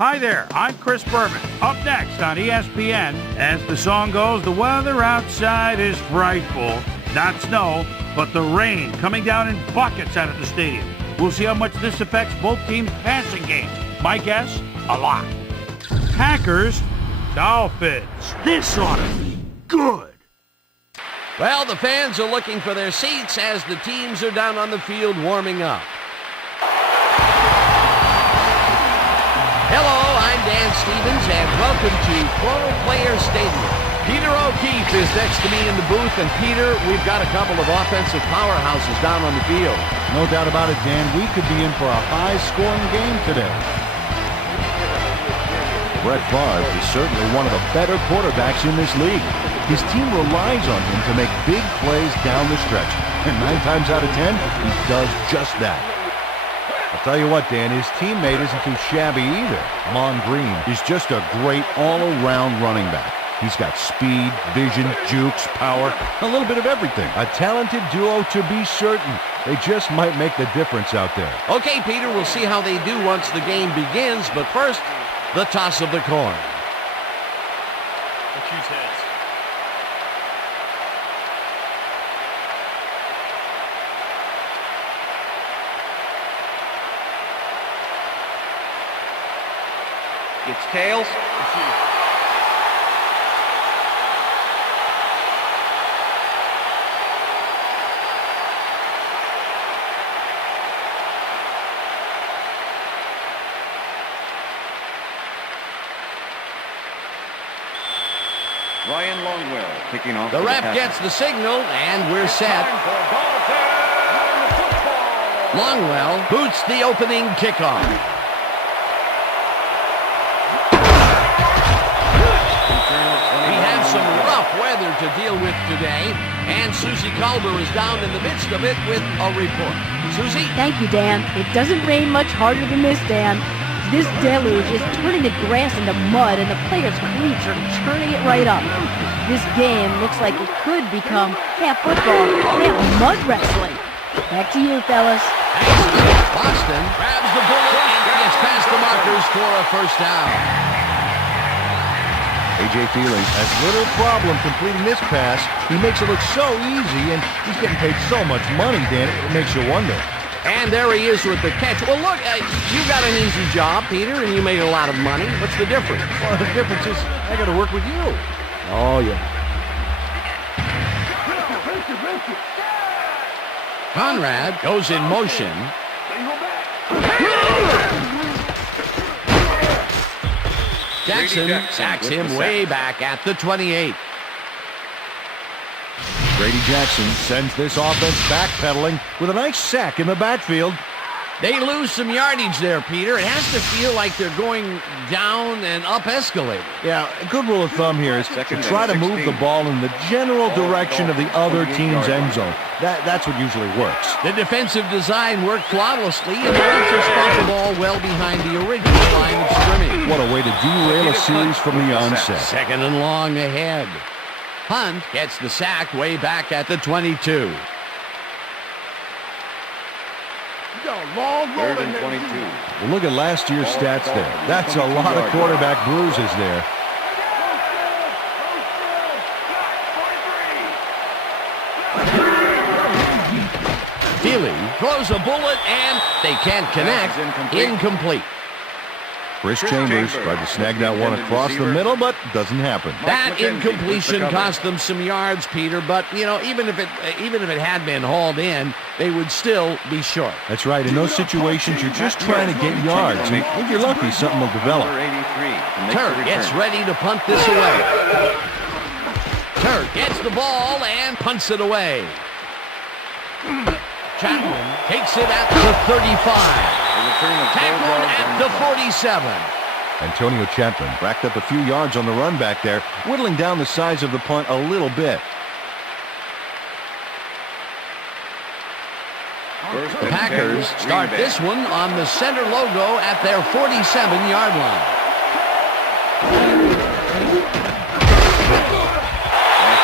Hi there, I'm Chris Berman. Up next on ESPN, as the song goes, the weather outside is frightful. Not snow, but the rain coming down in buckets out of the stadium. We'll see how much this affects both teams' passing games. My guess, a lot. Packers, Dolphins. This ought to be good. Well, the fans are looking for their seats as the teams are down on the field warming up. Hello, I'm Dan Stevens, and welcome to Pro Player Stadium. Peter O'Keefe is next to me in the booth, and Peter, we've got a couple of offensive powerhouses down on the field. No doubt about it, Dan. We could be in for a high-scoring game today. Brett Favre is certainly one of the better quarterbacks in this league. His team relies on him to make big plays down the stretch, and 9 times out of 10, he does just that. I'll tell you what, Dan, his teammate isn't too shabby either. Mon Green is just a great all-around running back. He's got speed, vision, jukes, power, a little bit of everything. A talented duo to be certain. They just might make the difference out there. Okay, Peter, we'll see how they do once the game begins, but first, the toss of the coin. We'll choose heads. It's tails. Ryan Longwell kicking off. The ref gets the signal, and we're set. Longwell boots the opening kickoff. We have some rough weather to deal with today, and Susie Culver is down in the midst of it with a report. Susie? Thank you, Dan. It doesn't rain much harder than this, Dan. This deluge is turning the grass into mud, and the players' cleats are turning it right up. This game looks like it could become half football, half mud wrestling. Back to you, fellas. Boston grabs the bullet and gets past the markers for a first down. A.J. Feely has little problem completing this pass. He makes it look so easy, and he's getting paid so much money, Dan, it makes you wonder. And there he is with the catch. Well, look, you got an easy job, Peter, and you made a lot of money. What's the difference? Well, the difference is I got to work with you. Oh, yeah. Conrad goes in motion. Jackson sacks him way back at the 28. Brady Jackson sends this offense backpedaling with a nice sack in the backfield. They lose some yardage there, Peter. It has to feel like they're going down and up escalator. Yeah, a good rule of thumb here is to try to move the ball in the general direction of the other team's end zone. That's what usually works. The defensive design worked flawlessly, and the Dolphins spot the ball well behind the original line of scrimmage. What a way to derail a series from the onset. Second and long ahead. Hunt gets the sack way back at the 22. Third and 22. Well, look at last year's stats there. That's a lot of quarterback bruises there. Feely throws a bullet, and they can't connect. Incomplete. Chris Chambers tried to snag that one across the middle, but doesn't happen. That incompletion cost them some yards, Peter, but, you know, even if it had been hauled in, they would still be short. That's right. In those situations, you're just trying to get yards, and if you're lucky, something will develop. Turk gets ready to punt this away. Turk gets the ball and punts it away. Chapman takes it at the 35. Tackled at the 47. Antonio Chapman racked up a few yards on the run back there, whittling down the size of the punt a little bit. The Packers start this one on the center logo at their 47-yard line.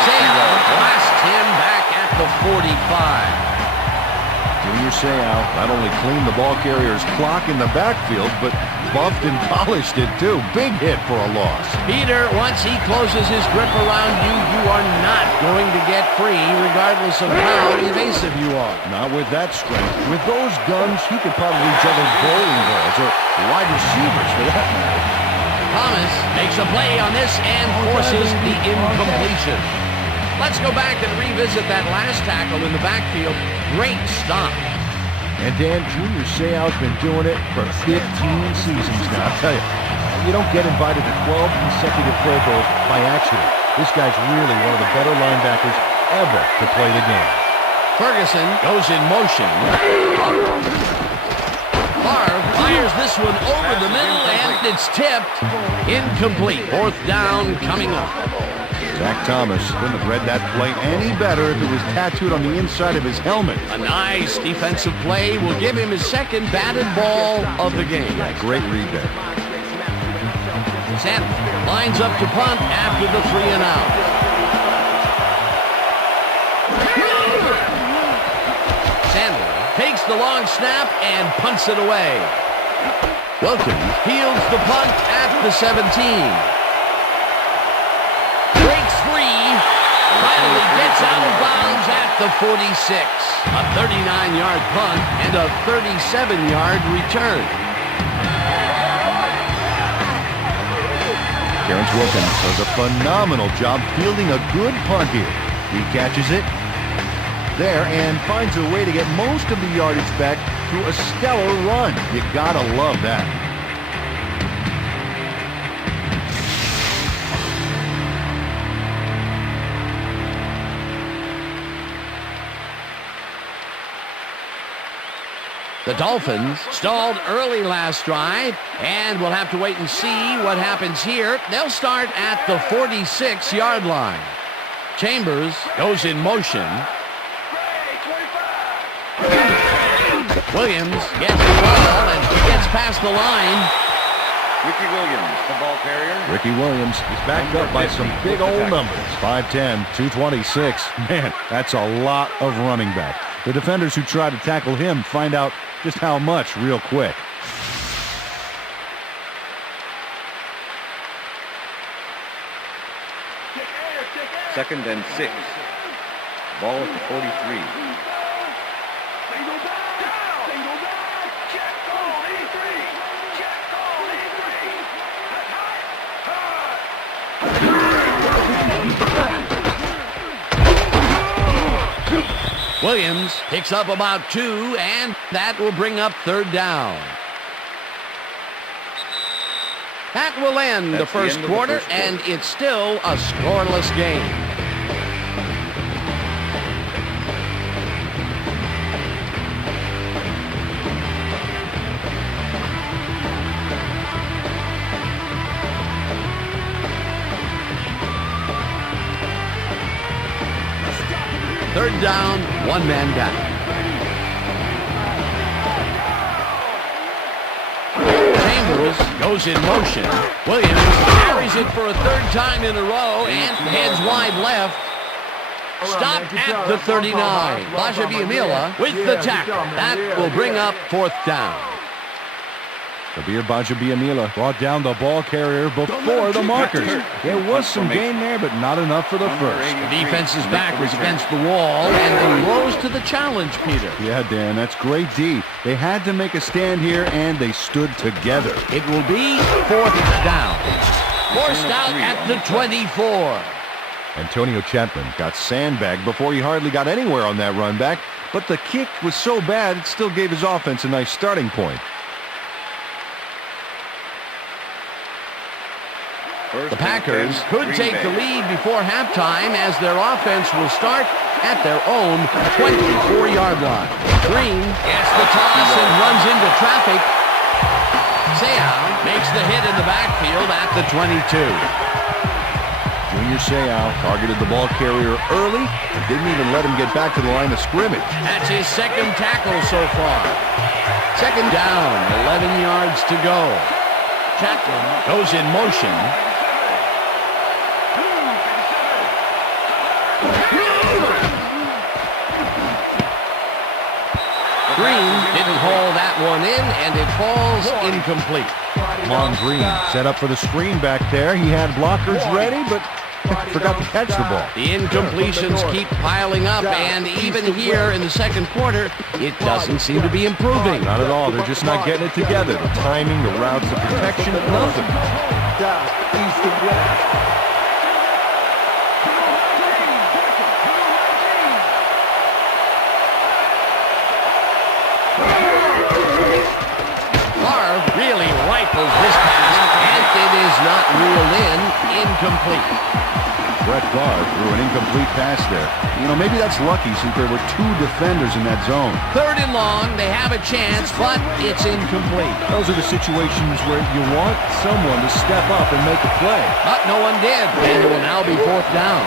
Sale blasts him back at the 45. Junior Seau not only cleaned the ball carrier's clock in the backfield, but buffed and polished it, too. Big hit for a loss. Peter, once he closes his grip around you, you are not going to get free, regardless of how evasive you are. Not with that strength. With those guns, he could probably juggle bowling balls or wide receivers for that matter. Thomas makes a play on this and forces the incompletion. Let's go back and revisit that last tackle in the backfield. Great stop. And Dan, Junior Seau's been doing it for 15 seasons now. I'll tell you, you don't get invited to 12 consecutive Pro Bowls by accident. This guy's really one of the better linebackers ever to play the game. Ferguson goes in motion. Favre fires this one over the middle, and it's tipped. Incomplete. Fourth down coming up. Zach Thomas couldn't have read that play any better if it was tattooed on the inside of his helmet. A nice defensive play will give him his second batted ball of the game. Great read there. Sandler lines up to punt after the 3 and out. Sandler takes the long snap and punts it away. Wilkins fields the punt at the 17. Breaks free. Finally gets out of bounds at the 46. A 39-yard punt and a 37-yard return. Terrence Wilkins does a phenomenal job fielding a good punt here. He catches it there and finds a way to get most of the yardage back through a stellar run. You gotta love that. The Dolphins stalled early last drive, and we'll have to wait and see what happens here. They'll start at the 46-yard line. Chambers goes in motion. Williams gets the ball, and he gets past the line. Ricky Williams, the ball carrier. Ricky Williams is backed up by some big old numbers. 5'10", 226. Man, that's a lot of running back. The defenders who try to tackle him find out just how much real quick. Second and 6. Ball at the 43. Williams picks up about 2, and that will bring up third down. That will end the first quarter, and it's still a scoreless game. Third down, one man down. Chambers goes in motion. Williams carries it for a third time in a row and heads wide left. Stopped at the 39. Bajabiamila with the tackle. That will bring up fourth down. Kabir Bajabiamila brought down the ball carrier before the markers. There was some gain there, but not enough for the first. Defense's back was against the wall, and they rose to the challenge, Peter. Yeah, Dan, that's great D. They had to make a stand here, and they stood together. It will be fourth down. Forced out at the 24. Antonio Chapman got sandbagged before he hardly got anywhere on that run back, but the kick was so bad it still gave his offense a nice starting point. The Packers could take the lead before halftime as their offense will start at their own 24-yard line. Green gets the toss and runs into traffic. Seau makes the hit in the backfield at the 22. Junior Seau targeted the ball carrier early and didn't even let him get back to the line of scrimmage. That's his second tackle so far. Second down, 11 yards to go. Chapman goes in motion. Green didn't haul that one in, and it falls incomplete. Long Green set up for the screen back there. He had blockers ready, but forgot to catch the ball. The incompletions keep piling up, and even here in the second quarter, it doesn't seem to be improving. Not at all. They're just not getting it together. The timing, the routes, the protection, nothing. Really rifles this pass, and it is not reeled in. Incomplete. Brett Favre threw an incomplete pass there. You know, maybe that's lucky since there were two defenders in that zone. Third and long, they have a chance, but it's incomplete. Those are the situations where you want someone to step up and make a play. But no one did, and it will now be fourth down.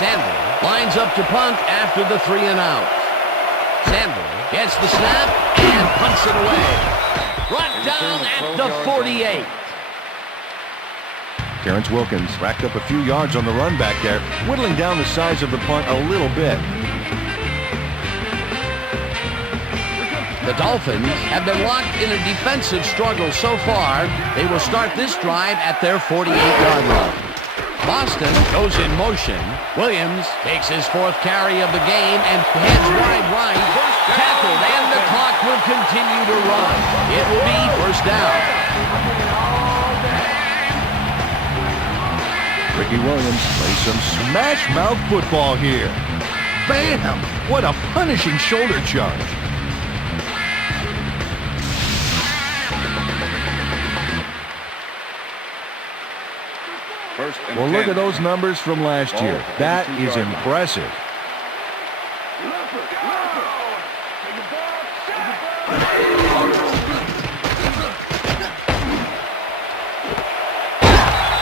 Sandler lines up to punt after the 3 and out. Sandler gets the snap and punts it away. Brought down at the 48. Terrence Wilkins racked up a few yards on the run back there, whittling down the size of the punt a little bit. The Dolphins have been locked in a defensive struggle so far. They will start this drive at their 48-yard line. Boston goes in motion. Williams takes his fourth carry of the game and heads wide right. Tackled, and the clock will continue to run. It will be first down. Ricky Williams plays some smash-mouth football here. Bam! What a punishing shoulder charge. Well, look at those numbers from last year. That is impressive.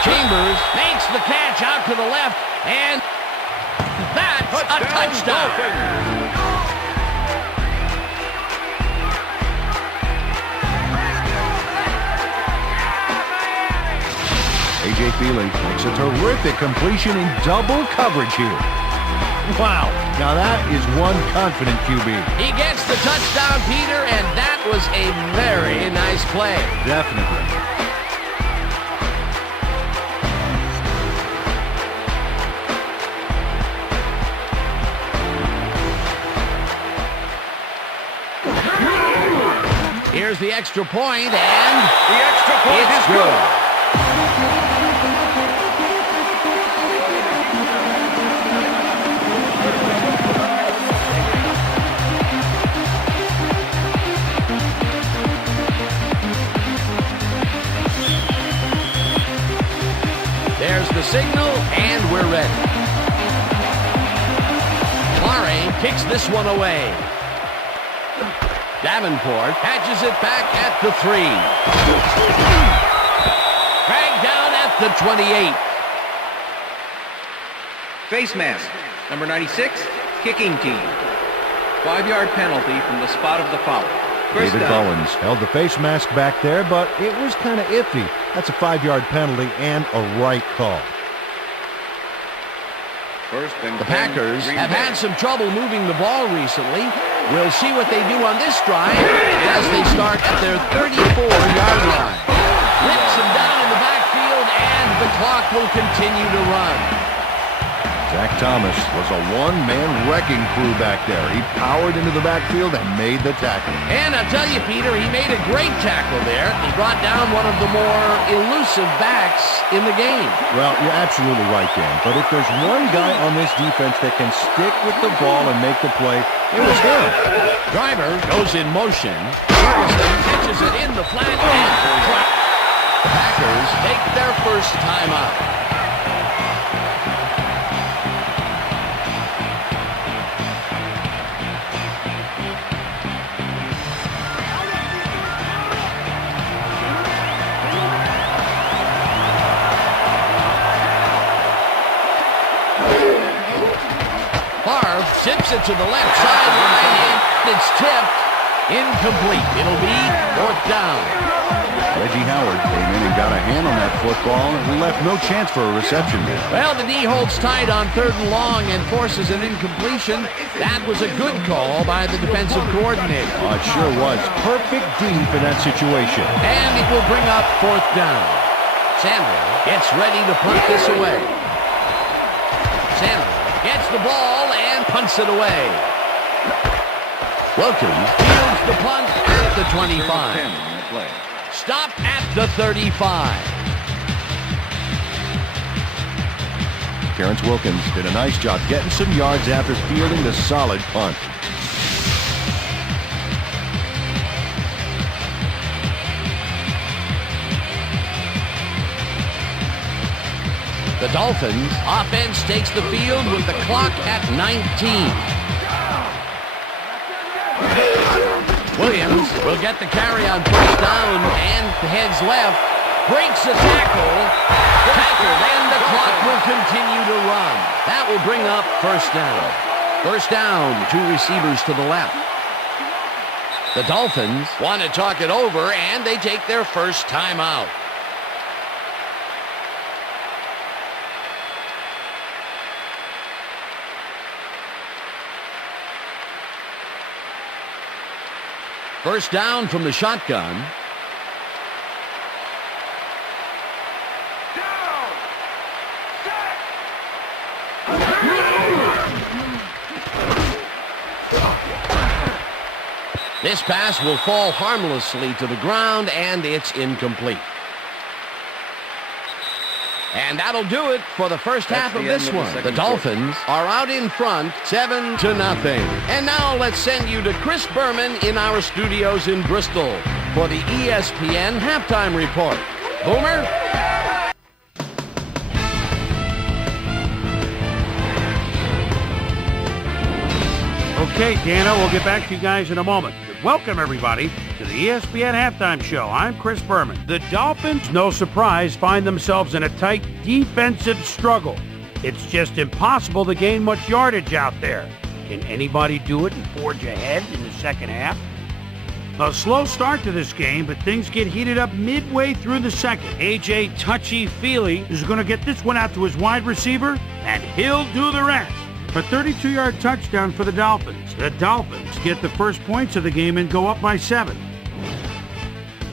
Chambers makes the catch out to the left, and that's a touchdown. A.J. Feely makes a terrific completion in double coverage here. Wow, now that is one confident QB. He gets the touchdown, Peter, and that was a very nice play. Definitely. Here's the extra point, and the extra point is good. There's the signal, and we're ready. Murray kicks this one away. Davenport catches it back at the 3. Dragged down at the 28. Face mask, number 96, kicking team. 5-yard penalty from the spot of the foul. David Bowens held the face mask back there, but it was kind of iffy. That's a 5-yard penalty and a right call. The Packers have had some trouble moving the ball recently. We'll see what they do on this drive as they start at their 34-yard line. Rips him down in the backfield, and the clock will continue to run. Zach Thomas was a one-man wrecking crew back there. He powered into the backfield and made the tackle. And I'll tell you, Peter, he made a great tackle there. He brought down one of the more elusive backs in the game. Well, you're absolutely right, Dan. But if there's one guy on this defense that can stick with the ball and make the play, it was him. Driver goes in motion. Ferguson catches it in the flat, and the Packers take their first time out. Tips it to the left sideline, and it's tipped. Incomplete. It'll be fourth down. Reggie Howard came in and got a hand on that football and left no chance for a reception. Well, the D holds tight on 3rd and long and forces an incompletion. That was a good call by the defensive coordinator. Oh, it sure was. Perfect D for that situation. And it will bring up 4th down. Samuel gets ready to punt this away. Samuel gets the ball and punts it away. Wilkins fields the punt at the 25. Stop at the 35. Terrence Wilkins did a nice job getting some yards after fielding the solid punt. The Dolphins offense takes the field with the clock at 19. Williams will get the carry on 1st down and heads left. Breaks a tackle. Tackled, and the clock will continue to run. That will bring up 1st down. 1st down, 2 receivers to the left. The Dolphins want to talk it over, and they take their first timeout. First down from the shotgun. This pass will fall harmlessly to the ground, and it's incomplete. And that'll do it for the first half of this one. The Dolphins are out in front, 7-0. And now let's send you to Chris Berman in our studios in Bristol for the ESPN Halftime Report. Boomer? Okay, Dana, we'll get back to you guys in a moment. Welcome, everybody, to the ESPN Halftime Show. I'm Chris Berman. The Dolphins, no surprise, find themselves in a tight defensive struggle. It's just impossible to gain much yardage out there. Can anybody do it and forge ahead in the second half? A slow start to this game, but things get heated up midway through the second. A.J. Touchy-Feely is going to get this one out to his wide receiver, and he'll do the rest. A 32-yard touchdown for the Dolphins. The Dolphins get the first points of the game and go up by 7.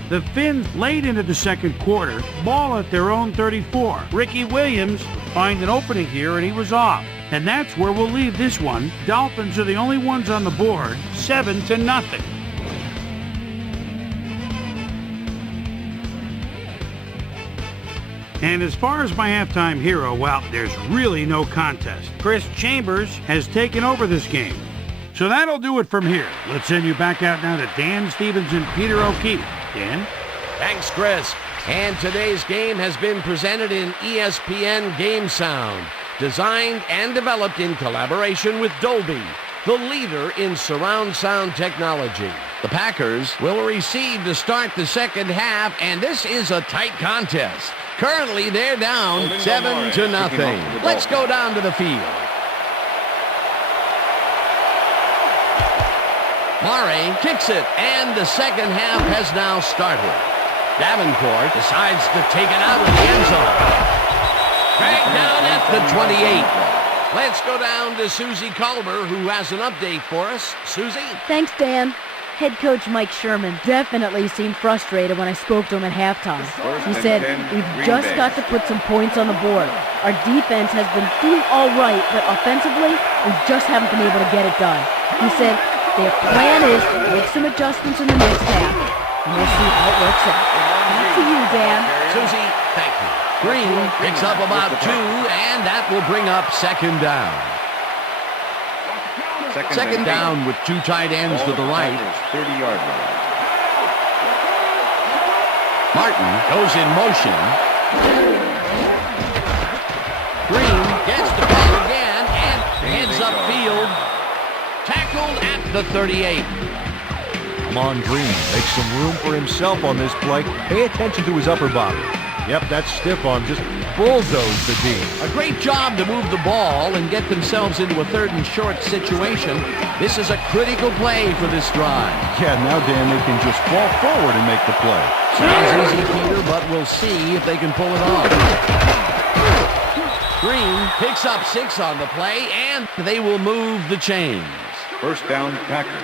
The Finns late into the second quarter ball at their own 34. Ricky Williams find an opening here and he was off. And that's where we'll leave this one. Dolphins are the only ones on the board, 7-0. And as far as my halftime hero, well, there's really no contest. Chris Chambers has taken over this game. So that'll do it from here. Let's send you back out now to Dan Stevens and Peter O'Keefe. Dan? Thanks, Chris. And today's game has been presented in ESPN Game Sound, designed and developed in collaboration with Dolby, the leader in surround sound technology. The Packers will receive to start the second half, and this is a tight contest. Currently, they're down 7-0. Let's go down to the field. Murray kicks it, and the second half has now started. Davenport decides to take it out of the end zone. Dragged down at the 28. Let's go down to Susie Culver, who has an update for us. Susie? Thanks, Dan. Head coach Mike Sherman definitely seemed frustrated when I spoke to him at halftime. He said, "We've just got to put some points on the board. Our defense has been doing all right, but offensively, we just haven't been able to get it done." He said, "Their plan is to make some adjustments in the next half, and we'll see how it works out." Back to you, Dan. Susie, thank you. Green picks up about 2, and that will bring up second down. Second down with 2 tight ends to the right. 30-yard line. Martin goes in motion. Green gets the ball again and heads upfield. Tackled at the 38. Come on, Green. Make some room for himself on this play. Pay attention to his upper body. Yep, that stiff arm just bulldozed the D. A great job to move the ball and get themselves into a 3rd and short situation. This is a critical play for this drive. Yeah, now, Dan, they can just fall forward and make the play. Sounds easy, Peter, but we'll see if they can pull it off. Green picks up 6 on the play, and they will move the chains. First down, Packers.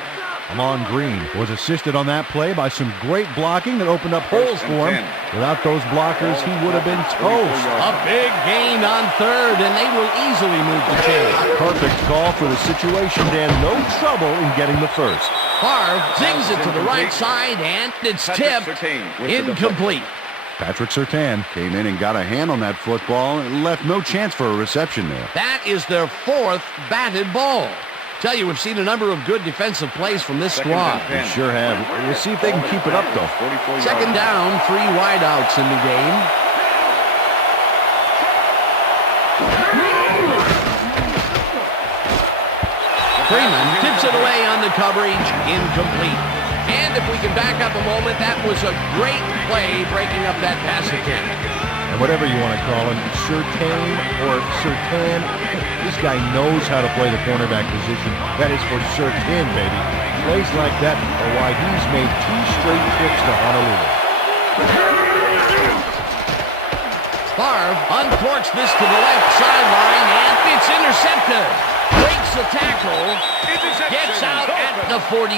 Amon Green was assisted on that play by some great blocking that opened up holes for him. Without those blockers, he would have been toast. A big gain on 3rd, and they will easily move the chains. Perfect call for the situation, Dan. No trouble in getting the first. Favre zings it to the right side, and it's tipped. Incomplete. Patrick Surtain came in and got a hand on that football and left no chance for a reception there. That is their 4th batted ball. Tell you, we've seen a number of good defensive plays from this squad. They sure have. We'll see if they can keep it up, though. 2nd down, 3 wideouts in the game. Freeman tips it away on the coverage, incomplete. And if we can back up a moment, that was a great play breaking up that pass attempt. And whatever you want to call him, Surtain or Surtain, this guy knows how to play the cornerback position. That is for certain, baby. Plays like that are why he's made 2 straight trips to Honolulu. Favre uncorks this to the left sideline, and it's intercepted. Breaks the tackle, gets out at the 45.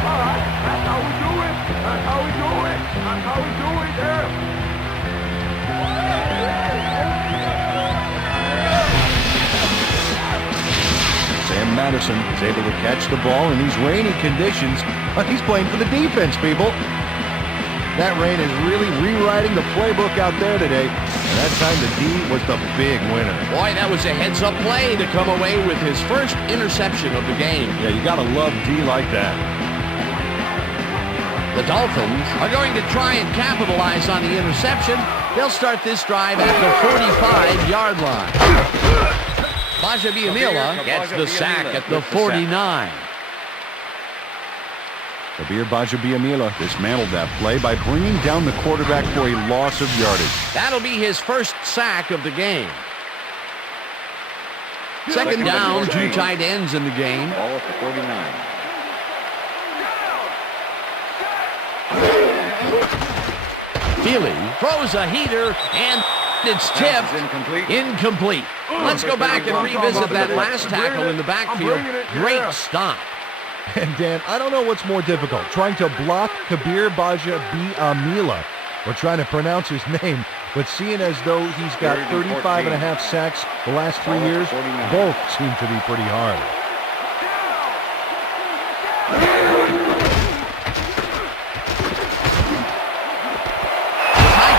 All right. That's how we do it. That's how we do it. That's how we do it there. Sam Madison is able to catch the ball in these rainy conditions. He's playing for the defense, people. That rain is really rewriting the playbook out there today. And that time the D was the big winner. Boy, that was a heads-up play to come away with his first interception of the game. Yeah, you got to love D like that. The Dolphins are going to try and capitalize on the interception. They'll start this drive at the 45-yard line. Bajabiamila gets the sack at the 49. Kabir Bajabiamila dismantled that play by bringing down the quarterback for a loss of yardage. That'll be his first sack of the game. 2nd down, 2 tight ends in the game. Ball at the 49. Feely throws a heater, and it's tipped. Incomplete. Let's go back and revisit that last tackle in the backfield. Great stop. And Dan, I don't know what's more difficult, trying to block Kabir Bajabiamila or trying to pronounce his name, but seeing as though he's got 35 and a half sacks the last 3 years, both seem to be pretty hard.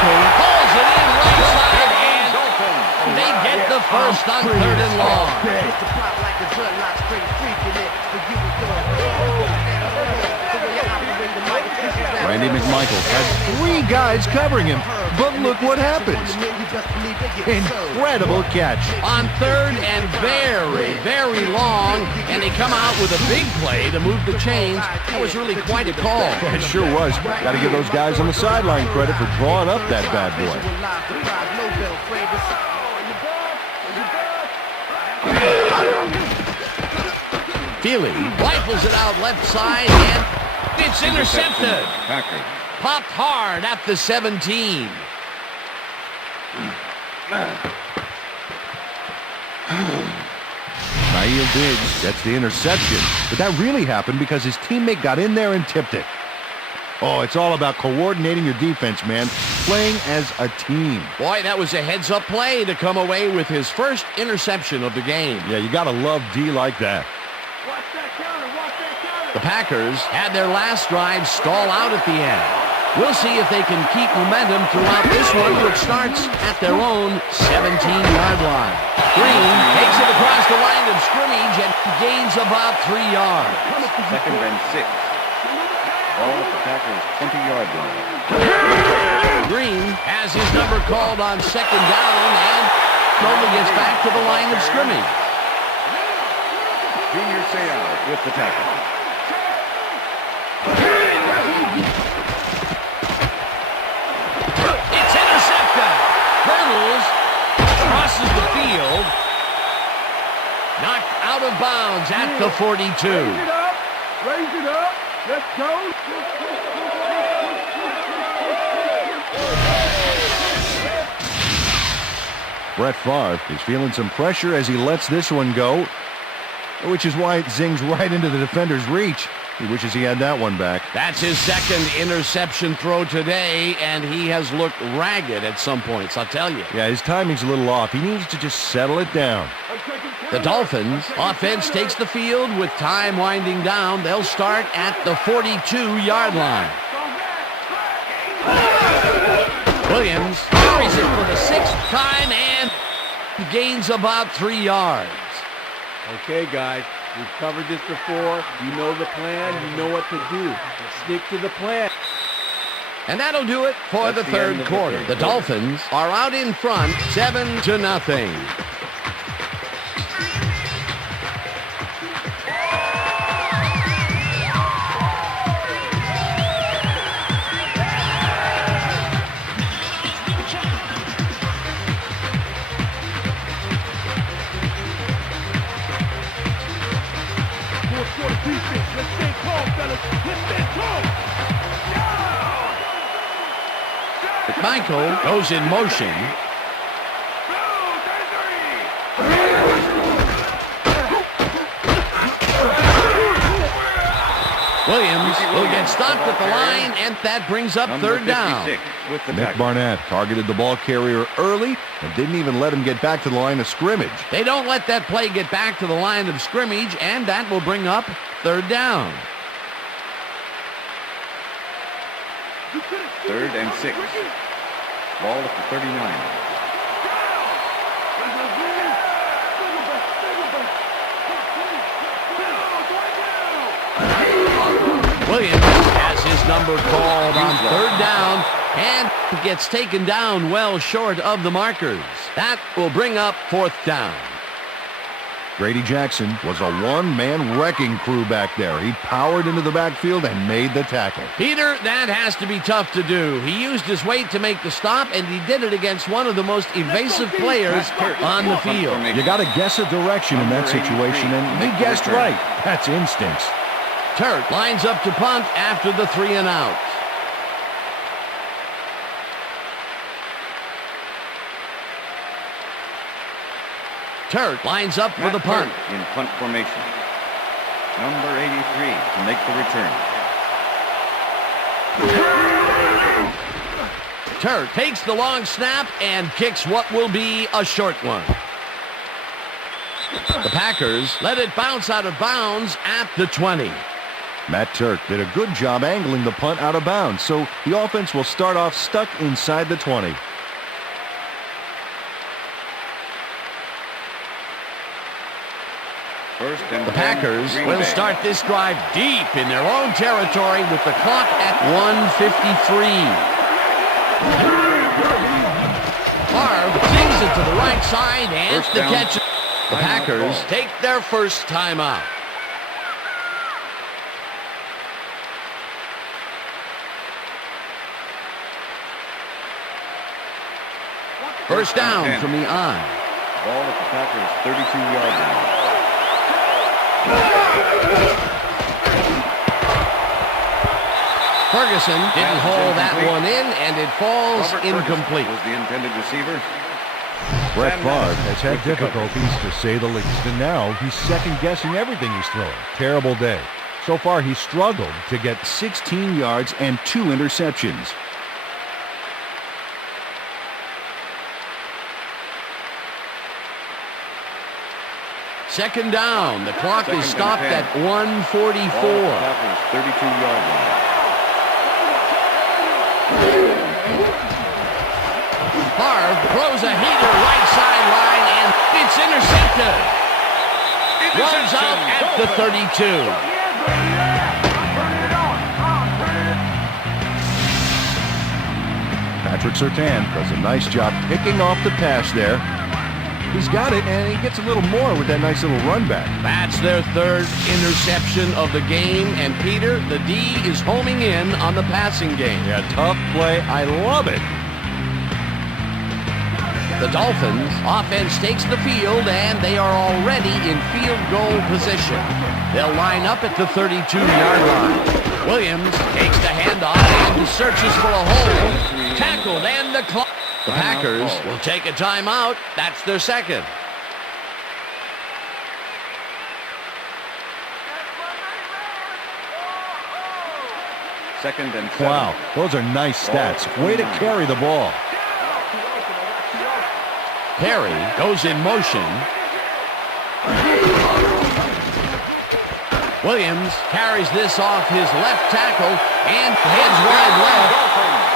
Pulls it in right side, and they get the first on 3rd and long. Randy McMichael had 3 guys covering him, but look what happens. Incredible catch. On 3rd and very, very long, and they come out with a big play to move the chains. That was really quite a call. It sure was. Got to give those guys on the sideline credit for drawing up that bad boy. Feely rifles it out left side, and it's intercepted. Popped hard at the 17. Nail Diggs gets the interception, but that really happened because his teammate got in there and tipped it. Oh, it's all about coordinating your defense, man. Playing as a team. Boy, that was a heads-up play to come away with his first interception of the game. Yeah, you got to love D like that. The Packers had their last drive stall out at the end. We'll see if they can keep momentum throughout this one, which starts at their own 17-yard line. Green takes it across the line of scrimmage and gains about 3 yards. 2nd and 6. Ball at the Packers' 20-yard line. Green has his number called on 2nd down and only gets back to the line of scrimmage. Junior Seau with the tackle. bounds at the 42. Raise it up. Raise it up. Let's go. Brett Favre is feeling some pressure as he lets this one go, which is why it zings right into the defender's reach. He wishes he had that one back. That's his second interception throw today, and he has looked ragged at some points, I'll tell you. Yeah, his timing's a little off. He needs to just settle it down. The Dolphins offense takes the field with time winding down. They'll start at the 42-yard line. Williams carries it for the 6th time and gains about 3 yards. Okay, guys. We've covered this before. You know the plan. You know what to do. Stick to the plan. And that'll do it for the third quarter. The Dolphins are out in front, 7-0. Michael goes in motion. Williams will get stopped at the line, and that brings up third down. Nick Barnett targeted the ball carrier early and didn't even let him get back to the line of scrimmage. They don't let that play get back to the line of scrimmage, and that will bring up third down. 3rd and 6. Ball at the 39. Williams has his number called on third down and gets taken down well short of the markers. That will bring up 4th down. Grady Jackson was a one-man wrecking crew back there. He powered into the backfield and made the tackle. Peter, that has to be tough to do. He used his weight to make the stop, and he did it against one of the most evasive players on the field. You got to guess a direction in that situation, and he guessed right. That's instincts. Turk lines up to punt after the 3 and out. Turk lines up for the punt. In punt formation. Number 83 to make the return. Turk takes the long snap and kicks what will be a short one. The Packers let it bounce out of bounds at the 20. Matt Turk did a good job angling the punt out of bounds, so the offense will start off stuck inside the 20. The Packers will start this drive deep in their own territory with the clock at 1:53. Favre sings it to the right side and the catch. The Packers take their first timeout. First down from the eye. Ball at the Packers' 32-yard line. Ferguson didn't haul that one in, and it falls incomplete. Was the intended receiver. Brett Favre has had difficulties, to say the least, and now he's second-guessing everything he's throwing. Terrible day. So far, he's struggled to get 16 yards and 2 interceptions. Second down. The clock is stopped at 1:44. 32-yard line. Favre throws a heater right sideline, and it's intercepted. Runs out at the 32. Patrick Surtain does a nice job picking off the pass there. He's got it, and he gets a little more with that nice little run back. That's their third interception of the game, and Peter, the D is homing in on the passing game. Yeah, tough play. I love it. The Dolphins offense takes the field, and they are already in field goal position. They'll line up at the 32-yard line. Williams takes the handoff and searches for a hole. Tackled, and the clock. The Packers will take a timeout. That's their second. Second and 7. Wow, those are nice stats. Way to carry the ball. Perry goes in motion. Williams carries this off his left tackle and heads wide left.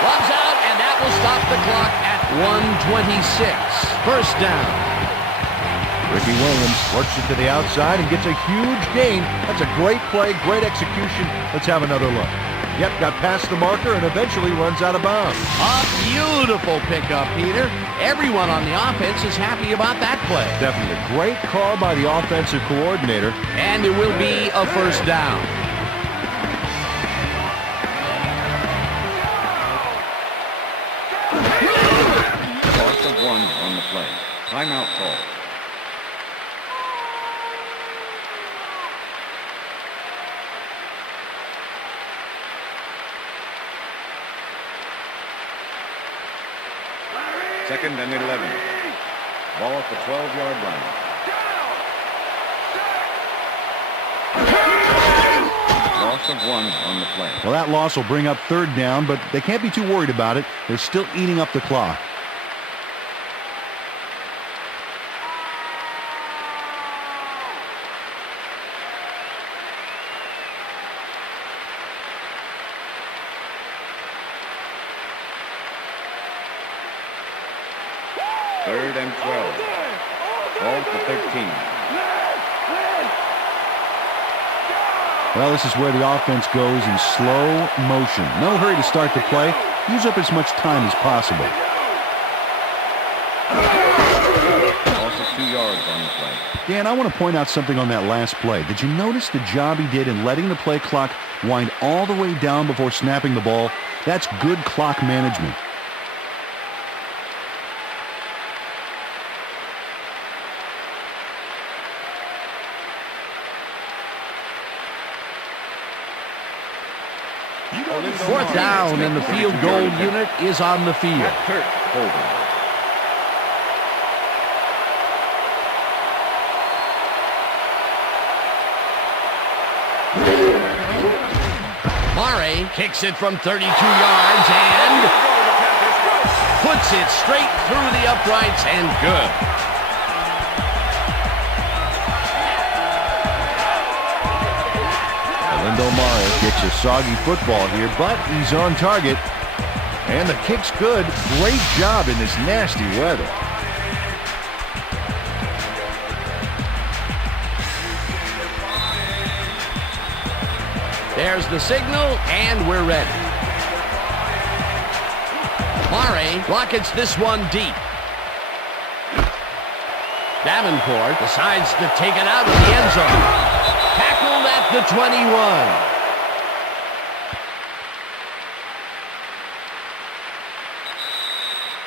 Runs out, and that will stop the clock at 1:26. First down. Ricky Williams works it to the outside and gets a huge gain. That's a great play, great execution. Let's have another look. Yep, got past the marker and eventually runs out of bounds. A beautiful pickup, Peter. Everyone on the offense is happy about that play. Definitely a great call by the offensive coordinator. And it will be a first down. Loss of 1 on the play. Timeout call. Second and 11. Ball at the 12-yard line. Loss of 1 on the play. Well, that loss will bring up third down, but they can't be too worried about it. They're still eating up the clock. Third and 12. Ball at the 13. Well, this is where the offense goes in slow motion. No hurry to start the play. Use up as much time as possible. Loss of 2 yards on the play. Dan, I want to point out something on that last play. Did you notice the job he did in letting the play clock wind all the way down before snapping the ball? That's good clock management. Fourth down, and the field goal unit is on the field. Murray kicks it from 32 yards and puts it straight through the uprights, and good. Morris gets a soggy football here, but he's on target. And the kick's good. Great job in this nasty weather. There's the signal, and we're ready. Murray rockets this one deep. Davenport decides to take it out of the end zone. Tackled at the 21.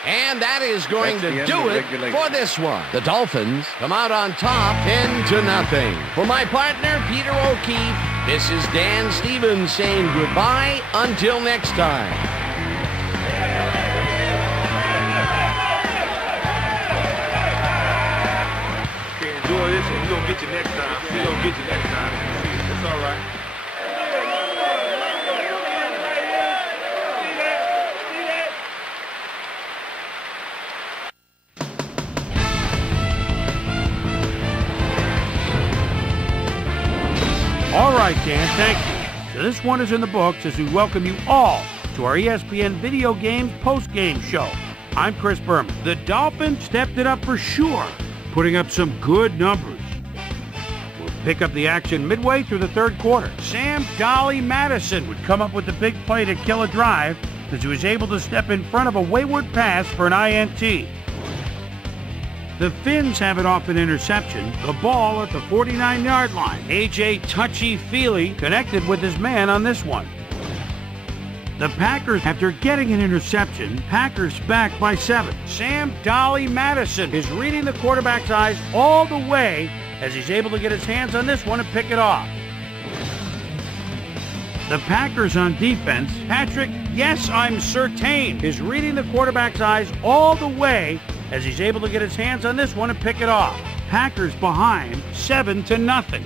And that is going to do it for this one. The Dolphins come out on top 10-0. For my partner, Peter O'Keefe, this is Dan Stevens saying goodbye until next time. Enjoy this, and we're going to get you next time. We're going to get you next time. It's all right. All right, Dan, thank you. So this one is in the books as we welcome you all to our ESPN Video Games post-game show. I'm Chris Berman. The Dolphins stepped it up for sure, putting up some good numbers. We'll pick up the action midway through the third quarter. Sam Dolly Madison would come up with the big play to kill a drive as he was able to step in front of a wayward pass for an INT. The Finns have it off an interception. The ball at the 49-yard line. A.J. Touchy-Feely connected with his man on this one. The Packers, after getting an interception, Packers back by 7. Sam Dolly Madison is reading the quarterback's eyes all the way as he's able to get his hands on this one and pick it off. The Packers on defense, Patrick, yes, I'm certain, is reading the quarterback's eyes all the way as he's able to get his hands on this one and pick it off. Packers behind 7-0.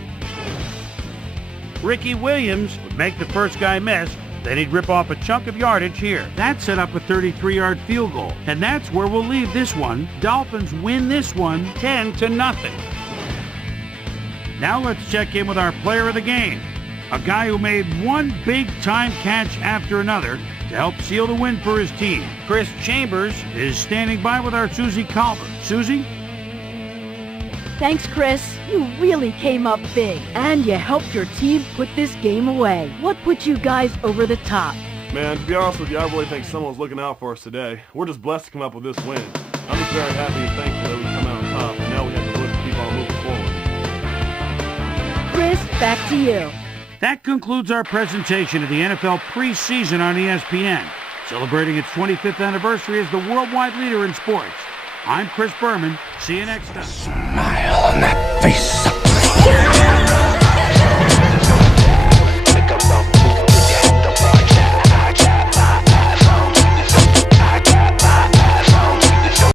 Ricky Williams would make the first guy miss, then he'd rip off a chunk of yardage here. That set up a 33-yard field goal, and that's where we'll leave this one. Dolphins win this one 10-0. Now let's check in with our player of the game, a guy who made one big-time catch after another to help seal the win for his team. Chris Chambers is standing by with our Susie Calvert. Susie? Thanks, Chris. You really came up big, and you helped your team put this game away. What put you guys over the top? Man, to be honest with you, I really think someone's looking out for us today. We're just blessed to come up with this win. I'm just very happy and thankful that we come out on top, and now we have to look to keep on moving forward. Chris, back to you. That concludes our presentation of the NFL preseason on ESPN, celebrating its 25th anniversary as the worldwide leader in sports. I'm Chris Berman. See you next time. Smile on that face.